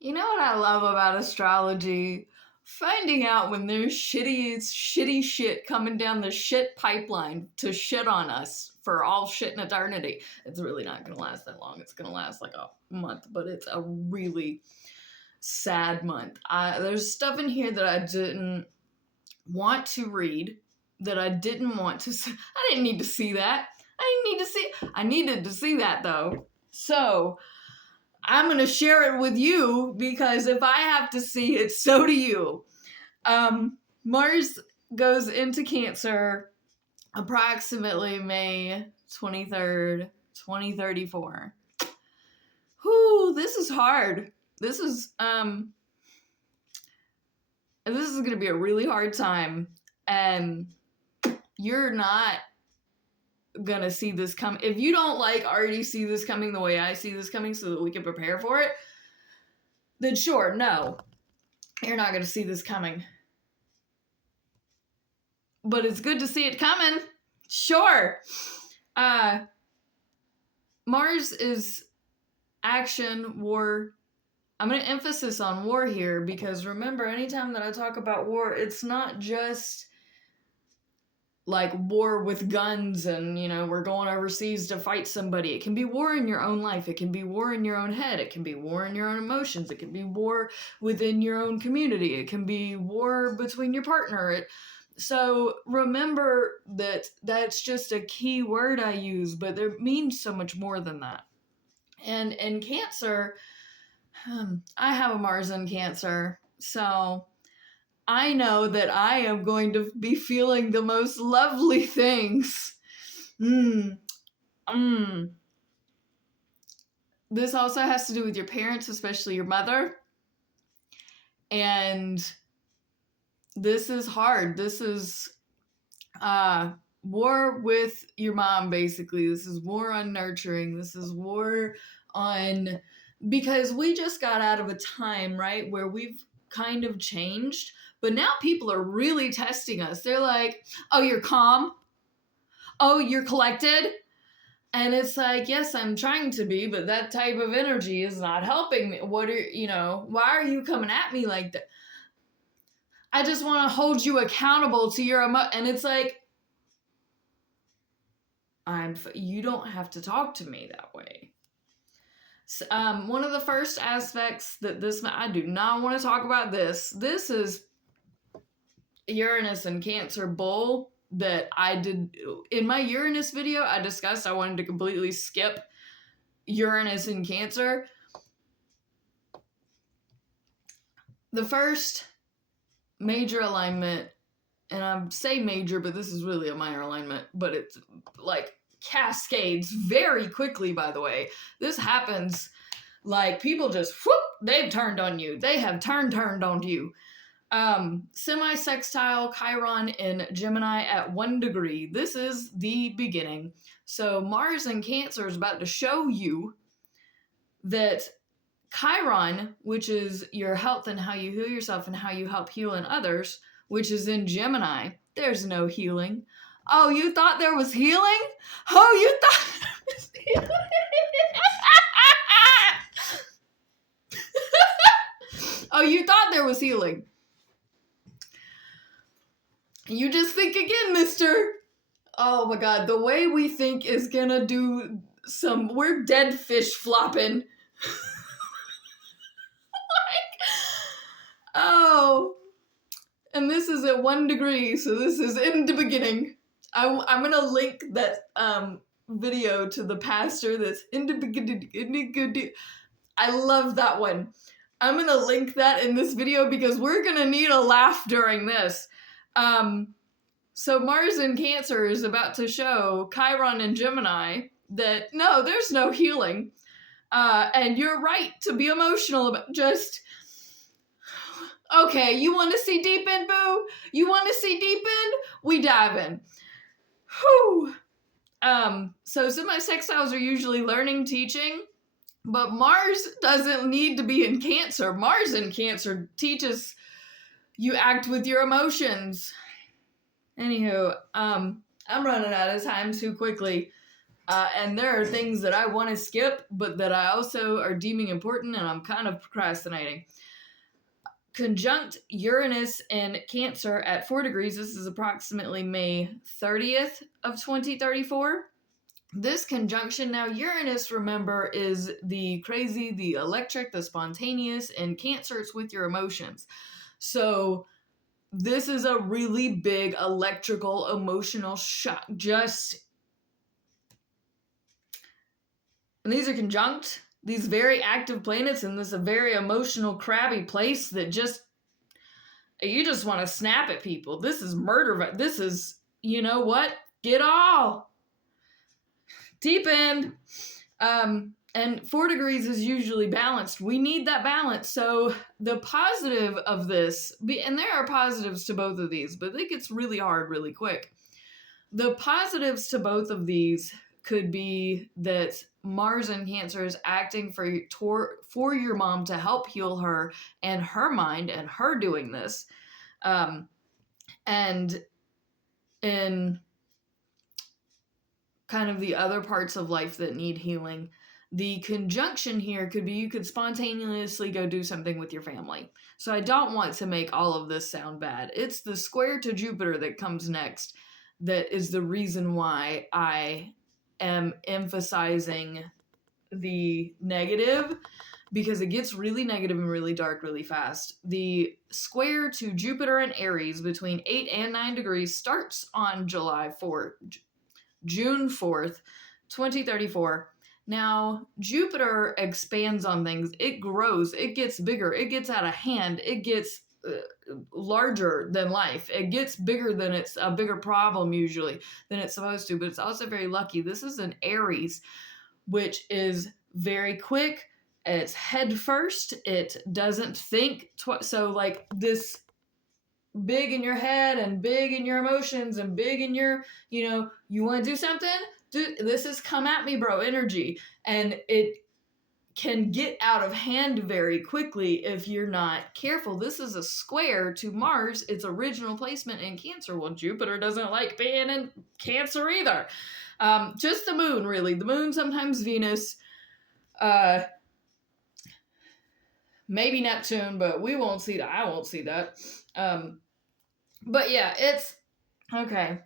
You know what I love about astrology? Finding out when there's shitty shit coming down the shit pipeline to shit on us for all shit in eternity. It's really not gonna last that long. It's gonna last like a month, but it's a really sad month. There's stuff in here that I didn't want to read, that I didn't want to see. I didn't need to see that. I needed to see that though. So, I'm going to share it with you because if I have to see it, so do you. Mars goes into Cancer approximately May 23rd, 2034. Whew, this is hard. This is going to be a really hard time, and you're not gonna see this come. If you don't already see this coming the way I see this coming so that we can prepare for it, then sure, no, you're not gonna see this coming. But it's good to see it coming. Sure. Mars is action, war. I'm gonna emphasis on war here because remember, anytime that I talk about war, it's not just like war with guns and, we're going overseas to fight somebody. It can be war in your own life. It can be war in your own head. It can be war in your own emotions. It can be war within your own community. It can be war between your partner. So remember that that's just a key word I use, but it means so much more than that. And in Cancer, I have a Mars in Cancer, so I know that I am going to be feeling the most lovely things. This also has to do with your parents, especially your mother. And this is hard. This is war with your mom, basically. This is war on nurturing. This is war on... Because we just got out of a time, right, where we've kind of changed. But now people are really testing us. They're like, oh, you're calm? Oh, you're collected? And it's like, yes, I'm trying to be, but that type of energy is not helping me. Why are you coming at me like that? I just want to hold you accountable to your and it's like, you don't have to talk to me that way. One of the first aspects that I do not want to talk about this is Uranus and Cancer bull that I did in my Uranus video. I discussed I wanted to completely skip Uranus and Cancer. The first major alignment, and I say major, but this is really a minor alignment, but it's like cascades very quickly, by the way. This happens like people just, whoop, they've turned on you. They have turned on you. Semi-sextile Chiron in Gemini at 1 degree. This is the beginning. So Mars in Cancer is about to show you that Chiron, which is your health and how you heal yourself and how you help heal in others, which is in Gemini, there's no healing. Oh, you thought there was healing? Oh, you thought there was healing? Oh, you thought there was healing. You just think again, mister. Oh my god, the way we think is gonna do we're dead fish flopping. Oh. And this is at 1 degree, so this is in the beginning. I'm gonna link that video to the pastor that's in the beginning. I love that one. I'm gonna link that in this video because we're gonna need a laugh during this. So Mars in Cancer is about to show Chiron in Gemini that no, there's no healing. And you're right to be emotional about just... Okay, you want to see deep in, boo? You want to see deep in? We dive in. Whew. So semi-sextiles are usually learning, teaching, but Mars doesn't need to be in Cancer. Mars in Cancer teaches you act with your emotions. Anywho, I'm running out of time too quickly. And there are things that I want to skip, but that I also are deeming important, and I'm kind of procrastinating. Conjunct Uranus and Cancer at 4 degrees. This is approximately May 30th of 2034. This conjunction, now Uranus, remember, is the crazy, the electric, the spontaneous, and Cancer, it's with your emotions. So this is a really big electrical, emotional shock. And these are conjunct, these very active planets, and this is a very emotional, crabby place that you just want to snap at people. This is murder. This is, you know what? Get all deep end. And 4 degrees is usually balanced. We need that balance. So the positive of this, and there are positives to both of these, but it gets really hard really quick. The positives to both of these could be that Mars in Cancer is acting for your mom to help heal her and her mind and her doing this. And in kind of the other parts of life that need healing, the conjunction here could be you could spontaneously go do something with your family. So I don't want to make all of this sound bad. It's the square to Jupiter that comes next that is the reason why I am emphasizing the negative, because it gets really negative and really dark really fast. The square to Jupiter and Aries between 8 and 9 degrees starts on June 4th, 2034. Now, Jupiter expands on things. It grows. It gets bigger. It gets out of hand. It gets larger than life. It gets bigger than it's a bigger problem usually than it's supposed to, but it's also very lucky. This is an Aries, which is very quick. It's head first. It doesn't think. So like this big in your head and big in your emotions and big in your, you want to do something? This is come at me, bro, energy. And it can get out of hand very quickly if you're not careful. This is a square to Mars, its original placement in Cancer. Well, Jupiter doesn't like being in Cancer either. Just the moon, really. The moon, sometimes Venus, maybe Neptune, but we won't see that. I won't see that. But yeah, it's okay.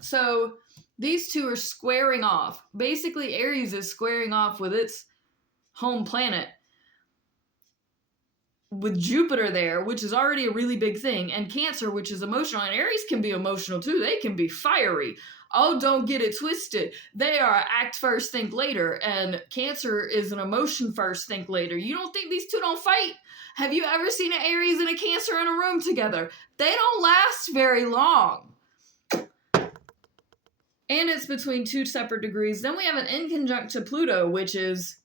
So these two are squaring off. Basically, Aries is squaring off with its home planet with Jupiter there, which is already a really big thing, and Cancer, which is emotional. And Aries can be emotional too. They can be fiery. Oh, don't get it twisted. They are act first, think later. And Cancer is an emotion first, think later. You don't think these two don't fight? Have you ever seen an Aries and a Cancer in a room together? They don't last very long. And it's between 2 separate degrees. Then we have an inconjunct to Pluto, which is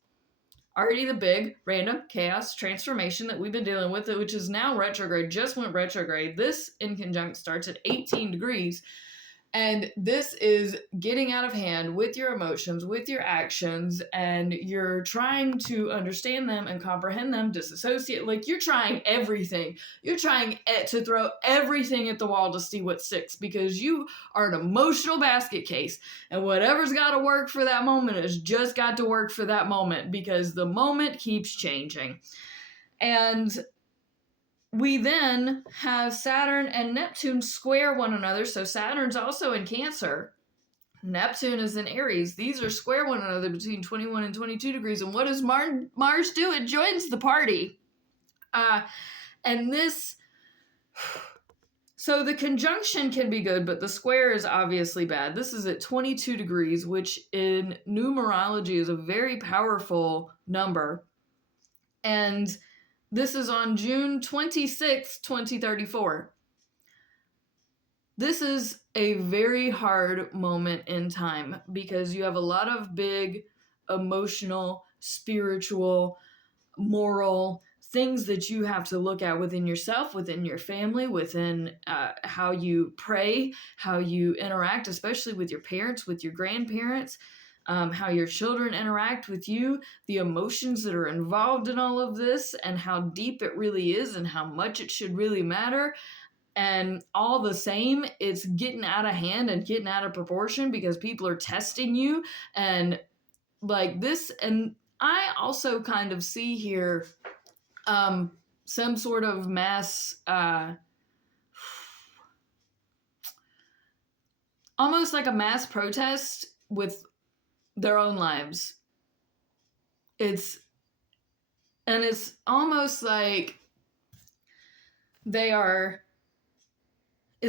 already the big random chaos transformation that we've been dealing with, which is now retrograde, just went retrograde. This inconjunct starts at 18 degrees. And this is getting out of hand with your emotions, with your actions, and you're trying to understand them and comprehend them, disassociate. Like, you're trying everything. You're trying to throw everything at the wall to see what sticks, because you are an emotional basket case. And whatever's got to work for that moment has just got to work for that moment, because the moment keeps changing. And we then have Saturn and Neptune square one another. So Saturn's also in Cancer. Neptune is in Aries. These are square one another between 21 and 22 degrees. And what does Mars do? It joins the party. And this... So the conjunction can be good, but the square is obviously bad. This is at 22 degrees, which in numerology is a very powerful number. And this is on June 26, 2034. This is a very hard moment in time because you have a lot of big emotional, spiritual, moral things that you have to look at within yourself, within your family, within how you pray, how you interact, especially with your parents, with your grandparents, how your children interact with you, the emotions that are involved in all of this, and how deep it really is and how much it should really matter. And all the same, it's getting out of hand and getting out of proportion because people are testing you and like this. And I also kind of see here some sort of mass, almost like a mass protest with their own lives. It's almost like they are. I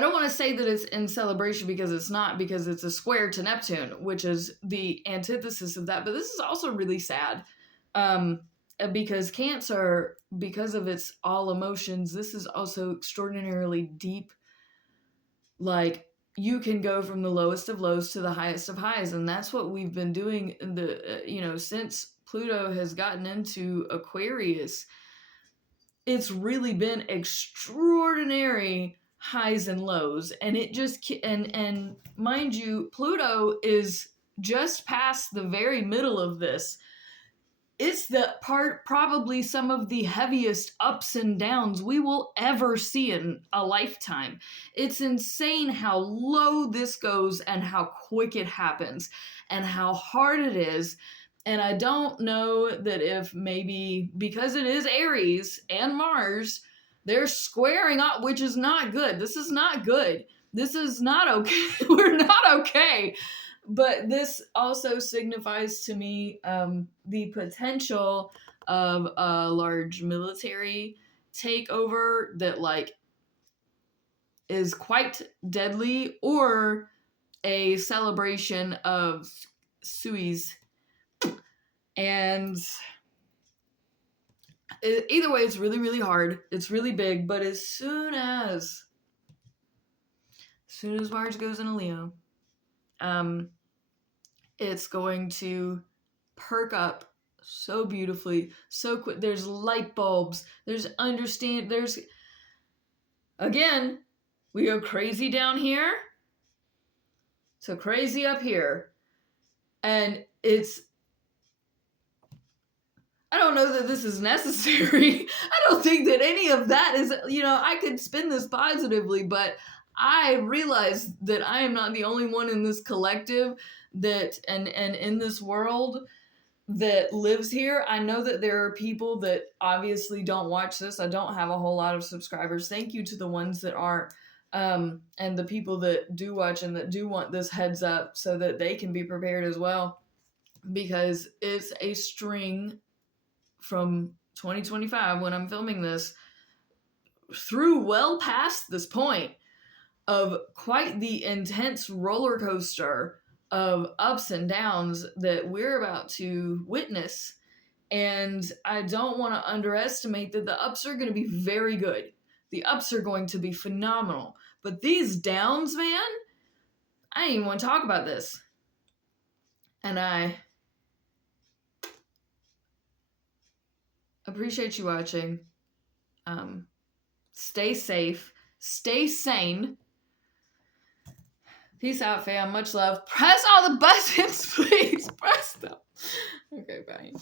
don't want to say that it's in celebration because it's not, because it's a square to Neptune, which is the antithesis of that. But this is also really sad because Cancer, because of its all emotions, this is also extraordinarily deep. Like, you can go from the lowest of lows to the highest of highs, and that's what we've been doing since Pluto has gotten into Aquarius. It's really been extraordinary highs and lows, and it just and mind you, Pluto is just past the very middle of this. It's the part, probably some of the heaviest ups and downs we will ever see in a lifetime. It's insane how low this goes and how quick it happens and how hard it is. And I don't know that if maybe because it is Aries and Mars, they're squaring up, which is not good. This is not good. This is not okay. We're not okay. But this also signifies to me the potential of a large military takeover that like is quite deadly, or a celebration of Suis. And either way, it's really, really hard. It's really big. But as soon as Mars goes into Leo, it's going to perk up so beautifully, so quick. There's light bulbs. There's again, we go crazy down here, so crazy up here. And I don't know that this is necessary. I don't think that any of that is, I could spin this positively, but I realize that I am not the only one in this collective that, and in this world that lives here. I know that there are people that obviously don't watch this. I don't have a whole lot of subscribers. Thank you to the ones that are, and the people that do watch and that do want this heads up so that they can be prepared as well, because it's a string from 2025 when I'm filming this through well past this point of quite the intense roller coaster of ups and downs that we're about to witness. And I don't want to underestimate that the ups are going to be very good. The ups are going to be phenomenal. But these downs, man, I didn't even want to talk about this. And I appreciate you watching. Stay safe. Stay sane. Peace out, fam. Much love. Press all the buttons, please. Press them. Okay, bye.